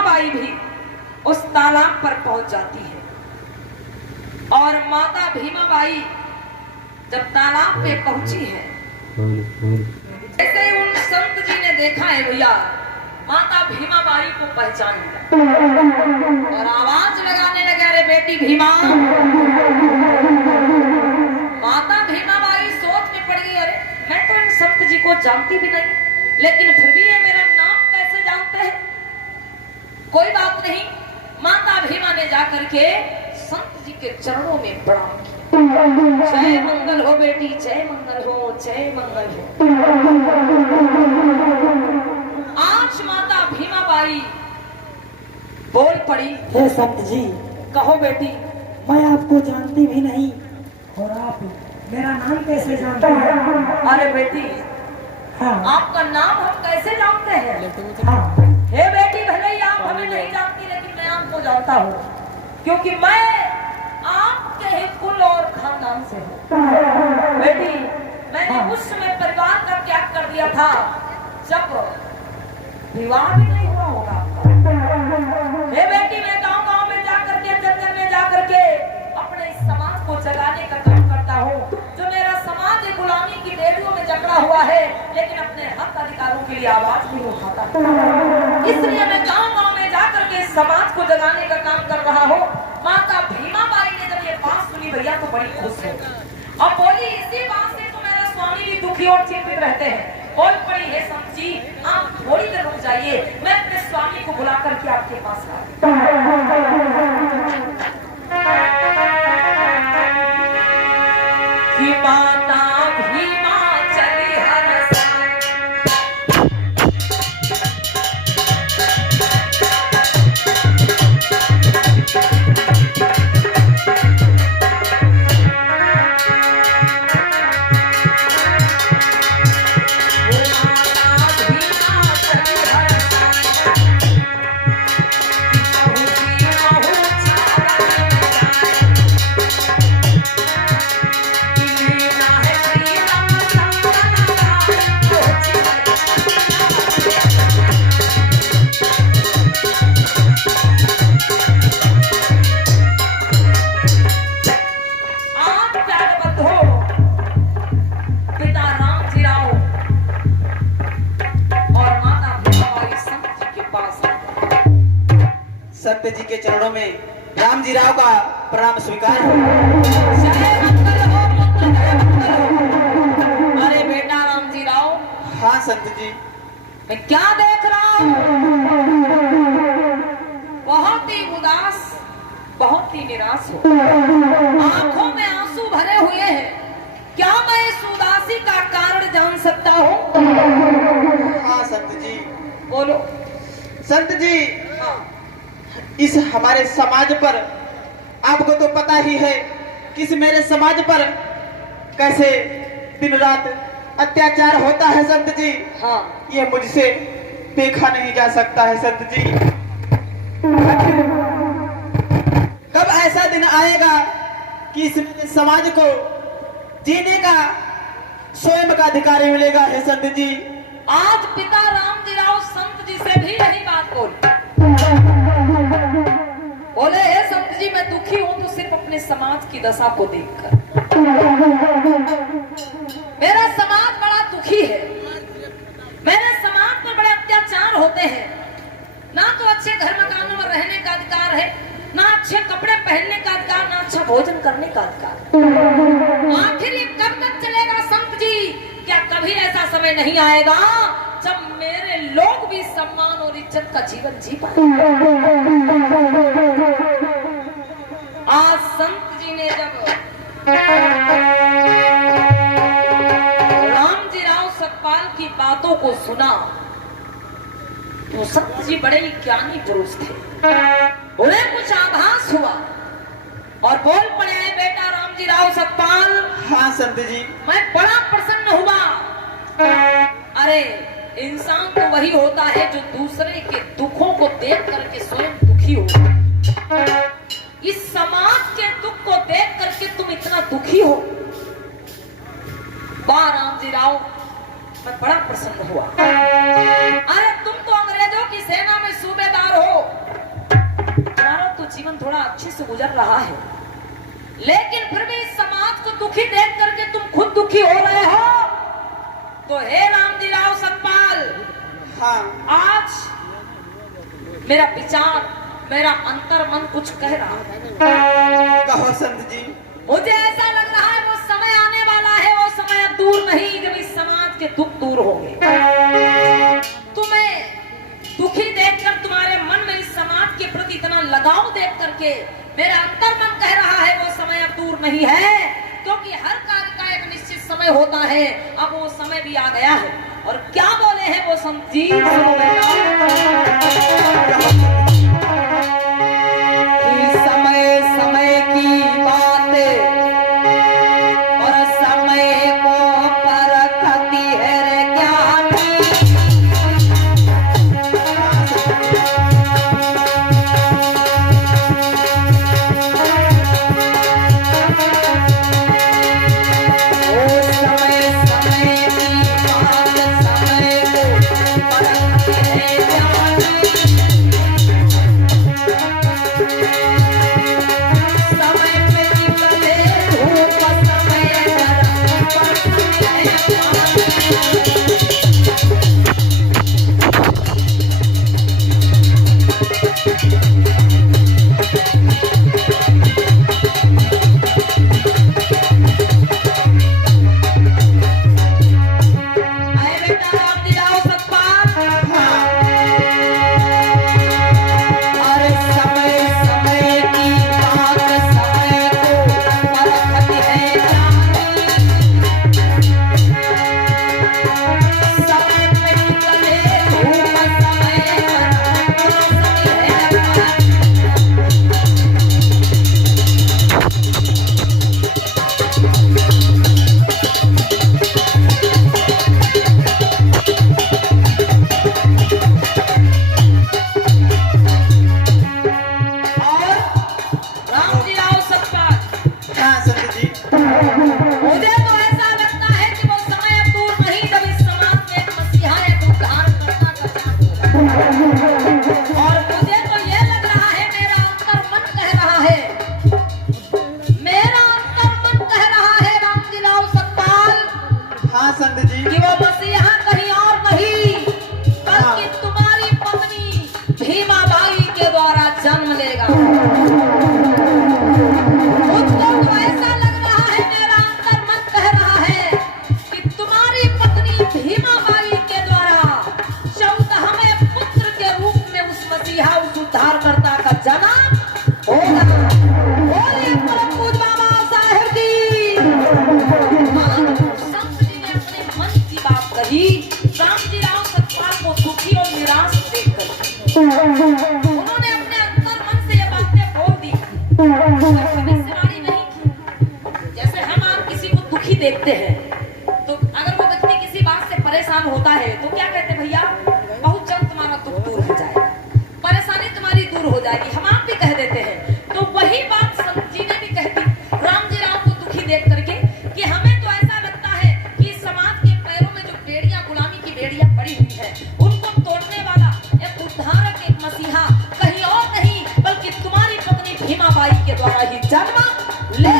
Bhima by भी उस तालाब पर पहुंच जाती है। और माता भीमा बाई जब तालाब पे पहुंची है, जैसे ही उन संत जी ने देखा है भैया, माता भीमा बाई को पहचान लिया और आवाज लगाने लगे, अरे बेटी भीमा। माता भीमा बाई सोच में पड़ गई, अरे मैं तो इन संत जी को जानती भी नहीं, लेकिन फिर भी ये मेरा नाम कैसे जानते हैं। कोई बात नहीं, माता भीमा ने जाकर के संत जी के चरणों में प्रणाम किया। जय मंगल हो बेटी, जय मंगल हो, जय मंगल हो। आज माता भीमा बाई बोल पड़ी, हे संत जी, कहो बेटी। मैं आपको जानती भी नहीं और आप मेरा नाम कैसे जानते हैं? अरे बेटी, हाँ, आपका नाम हम कैसे जानते हैं? हाँ, हे बेटी, भले ही आप हमें नहीं जानती, लेकिन मैं आपको जानता हूँ, क्योंकि मैं आपके ही कुल और खानदान से हूँ। बेटी, मैंने उस समय परिवार का त्याग कर दिया था जब विवाह भी नहीं हुआ होगा आपका। हे बेटी, मैं गांव-गांव में जाकर के, जंगल में जाकर के अपने इस समाज को जगाने का काम करता हूँ। जो मेरा समाज एक गुलामी की बेड़ियों में जकड़ा हुआ है, लेकिन अपने हक अधिकारों के लिए आवाज नहीं उठाता। इसलिए मैं गांव-गांव में जाकर के इस समाज को जगाने का काम कर रहा हूँ। माता भीमा बाई ने जब ये बात सुनी भैया तो बड़ी खुश है और बोली, इसी बात से तो मेरा स्वामी भी दुखी और चिंतित रहते हैं। बोल पड़ी, है संत जी, आप थोड़ी देर रुक जाइए, मैं अपने स्वामी को बुला करके आपके पास आती हूं। माता भीमा चली हर संत जी के चरणों में राम जी राव का प्रणाम स्वीकार हो। अरे बेटा राम जी राव। हाँ संत जी। मैं क्या देख रहा हूँ? बहुत ही उदास, बहुत ही निराश हो, आंखों में आंसू भरे हुए हैं। क्या मैं इस उदासी का कारण जान सकता हूँ? हाँ संत जी। बोलो। संत जी, हाँ। इस हमारे समाज पर आपको तो पता ही है कि इस मेरे समाज पर कैसे दिन रात अत्याचार होता है संत जी। हाँ। ये मुझसे देखा नहीं जा सकता है संत जी। कब ऐसा दिन आएगा कि इस मेरे समाज को जीने का स्वयं का अधिकार मिलेगा है संत जी। आज पिता राम जी राव संत जी से भी यही बात बोले, हे संत जी, मैं दुखी हूं तो सिर्फ अपने समाज की दशा को देखकर। मेरा समाज बड़ा दुखी है, मेरे समाज पर बड़े अत्याचार होते हैं। ना तो अच्छे घर मकानों में रहने का अधिकार है, ना अच्छे कपड़े पहनने का अधिकार, ना अच्छा भोजन करने का अधिकार। आखिर ये कब तक चलेगा संत जी? क्या कभी ऐसा समय नहीं आएगा जब मेरे लोग भी सम्मान और इज्जत का जीवन जी पाए? आज संत जी ने जब राम जी राव सतपाल की बातों को सुना तो संत जी बड़े ही ज्ञानी पुरुष थे। उन्हें कुछ आभास हुआ और बोल पड़े, बेटा राम जी राव सतपाल। हाँ संत जी। मैं बड़ा प्रसन्न हुआ। अरे इंसान तो वही होता है जो दूसरे के दुखों को देख करके स्वयं दुखी हो। इस समाज के दुख को देख करके तुम इतना दुखी हो। वाह राम जी राव, मैं बड़ा प्रसन्न हुआ। अरे तुम तो अंग्रेजों की सेना में सूबेदार हो, थोड़ा अच्छे से गुजर रहा है, लेकिन फिर भी इस समाज को दुखी देख करके तुम खुद दुखी हो रहे हो। तो हे रामजीराव सतपाल, हाँ आज मेरा विचार, मेरा अंतर मन कुछ कह रहा है। कहो संत जी। मुझे ऐसा लग रहा है वो समय आने वाला है, वो समय अब दूर नहीं जब इस समाज के दुख दूर होंगे। तुम्हें दुखी देखकर, तुम्हारे मन में इस समाज के प्रति इतना लगाव देख करके मेरा अंतर मन कह रहा है वो समय अब दूर नहीं है, क्योंकि हर कार्य का एक निश्चित समय होता है। अब वो समय भी आ गया है। और क्या बोले हैं वो संत जी, सुनो बेटा। समय समय की बात और समय को परखती है रे ज्ञानी। ओ समय समय की बात, समय को परखती है ज्ञानी। समय पे निकले धूप, समय परखती है ज्ञानी। आए बेटा रामजीराव सतपाल, अरे समय समय की बात, समय को परखती है ज्ञानी। समय पे निकले धूप, समय परखती है ज्ञानी। और रामजीराव सतपाल, हाँ संत जी। मुझे तो ऐसा लगता है कि वो समय अब दूर नहीं जब इस समाज में एक मसीहा, एक उद्धारकर्ता का जन्म होगा। और मुझे तो ये लग रहा है, मेरा अंतर मन कह रहा है, मेरा अंतर मन कह रहा है रामजीराव सतपाल, हाँ संत जी। कि वो मसीहा कहीं और नहीं बल्कि तुम्हारी पत्नी भीमा बाई के द्वारा जन्म लेगा। मुझको तो ऐसा लग रहा है, मेरा अंतर मन कह रहा है कि तुम्हारी पत्नी भीमा बाई के द्वारा 14वें पुत्र के रूप में उस मसीहा, उस उद्धारकर्ता का जन्म होगा। बोलिए परम पूज्य बाबा साहेब की। हाँ, संत जी ने अपने मन की बात कही रामजीराव सतपाल को दुखी और निराश देखकर। उन्होंने अपने अंतर मन से ये बातें बोल दी। भविष्यवाणी नहीं की। जैसे हम आप किसी को दुखी देखते हैं, तो अगर वो व्यक्ति किसी बात से परेशान होता है तो क्या कहते हैं, भैया बहुत जल्द तुम्हारा दुख दूर हो जाएगा, परेशानी तुम्हारी दूर हो जाएगी, हम आप भी कह देते हैं। तो वही बात संत जी ने भी कह दी रामजीराव को दुखी देख करके, कि हमें तो ऐसा लगता है कि इस समाज के पैरों में जो बेड़ियां, गुलामी की बेड़ियां पड़ी हुई है, उनको तोड़ने वाला एक उद्धारक, एक मसीहा कहीं और नहीं बल्कि तुम्हारी पत्नी भीमा बाई के द्वारा ही जन्म ले।